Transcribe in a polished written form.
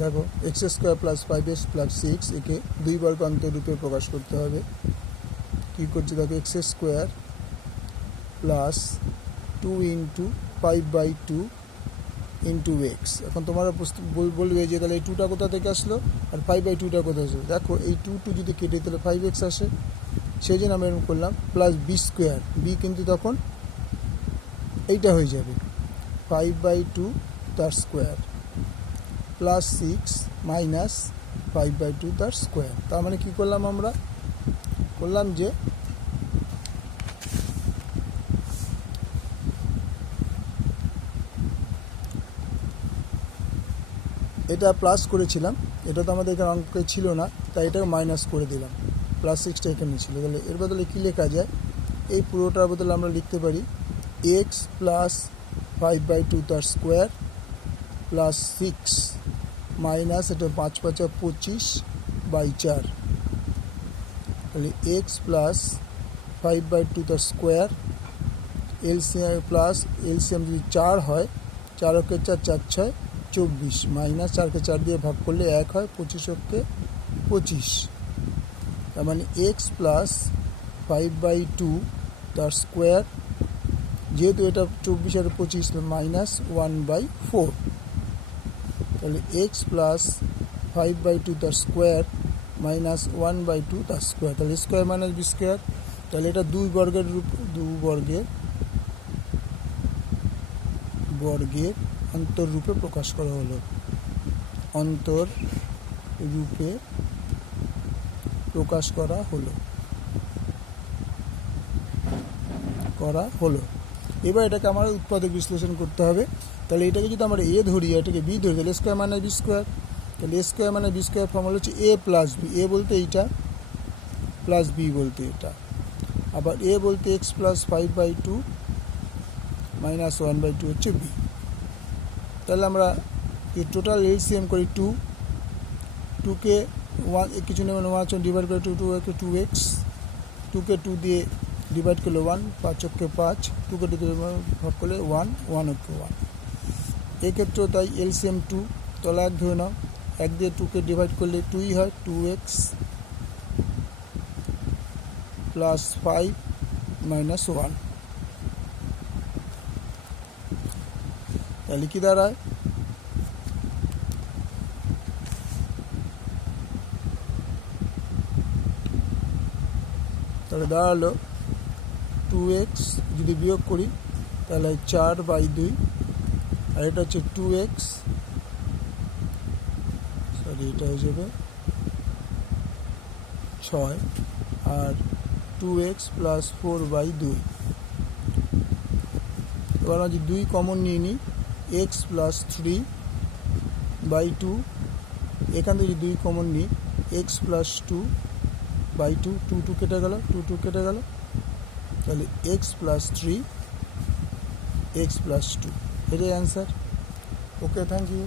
দেখো x square plus 5x plus 6 একে দুই বর্গান্তর রূপে প্রকাশ করতে হবে। কী করছি দেখো, x square plus 2 into 5/2 into x. এখন তোমরা বলবে যে তাহলে এই 2টা কোথা থেকে আসলো আর 5/2টা কোথায় আসলো। দেখো এই 2 যদি কেটে তাহলে 5x আসে, সেই জন্য আমরা এরকম করলাম প্লাস বি স্কোয়ার, বি কিন্তু তখন এইটা হয়ে যাবে 5/2 তার স্কোয়ার প্লাস 6 মাইনাস 5/2 তার স্কোয়ার। তার মানে কী করলাম, আমরা করলাম যে এটা প্লাস করেছিলাম, এটা তো আমাদের এখানে অঙ্কে ছিল না, তাই এটাকে মাইনাস করে দিলাম, প্লাস 6টা এখানে ছিল। তাহলে এর বদলে কী লেখা যায়, এই পুরোটার বদলে আমরা লিখতে পারি এক্স প্লাস 5/2 তার স্কোয়ার প্লাস 6 মাইনাস এটা 5 5 25/4। তাহলে এক্স প্লাস 5/2 তার স্কোয়ার এলসিএম প্লাস এলসিএম যদি 4 হয়, 4 অক্ষে 4 4 6 24 মাইনাস 4কে 4 দিয়ে ভাগ করলে 1 হয়, 25 অক্ষে 25। তার মানে এক্স প্লাস 5/2 তার স্কোয়ার, যেহেতু এটা 24 আর 25 মাইনাস 1/4। তাহলে এক্স প্লাস 5/2 তার স্কোয়ার মাইনাস 1/2 তার স্কোয়ার। তাহলে স্কোয়ার মাইনাস বি স্কোয়ার। তাহলে এটা দুই বর্গের অন্তররূপে প্রকাশ করা হলো, অন্তররূপে প্রকাশ করা হলো। এবার এটাকে আমার উৎপাদক বিশ্লেষণ করতে হবে। তাহলে এটাকে যদি আমরা এ ধরি, এটাকে বি ধরি, তাহলে স্কোয়ার মাইনাস বি স্কোয়ার। তাহলে a square minus b square formula হচ্ছে এ প্লাস বি। এ বলতে এইটা, প্লাস বি বলতে এটা। আবার এ বলতে এক্স প্লাস 5/2 মাইনাস 1/2 হচ্ছে বি। তাহলে আমরা এই টোটাল এলসিএম করি 2কে 1 কিছু নেবেন 1 ডিভাইড করে 2 2x, 2কে 2 দিয়ে ডিভাইড করলে 1, 5 অক্ষে 5, 2কে 2 দিয়ে ভাগ করলে 1, 1 অক্ষে 1। এক্ষেত্রেও তাই এলসিএম 2, তলা 1 ধরে নাও, 1 দিয়ে 2কে ডিভাইড করলে 2ই হয়, 2x প্লাস 5 মাইনাস 1। তাহলে কি দাঁড়ায়, তাহলে দাঁড়ালো 2x যদি বিয়োগ করি তাহলে 4/2, আর এটা হচ্ছে 2x, সরি এটা হয়ে যাবে 6, আর 2x প্লাস 4/2। এবার আমরা যদি 2 কমন নিয়ে নিই, x প্লাস 3/2, এখান থেকে যদি 2 কমন নিই x প্লাস 2/2, 2 কেটে গেল, 2 কেটে গেল, তাহলে x প্লাস 3, x প্লাস 2, এটাই অ্যান্সার। Okay, thank you.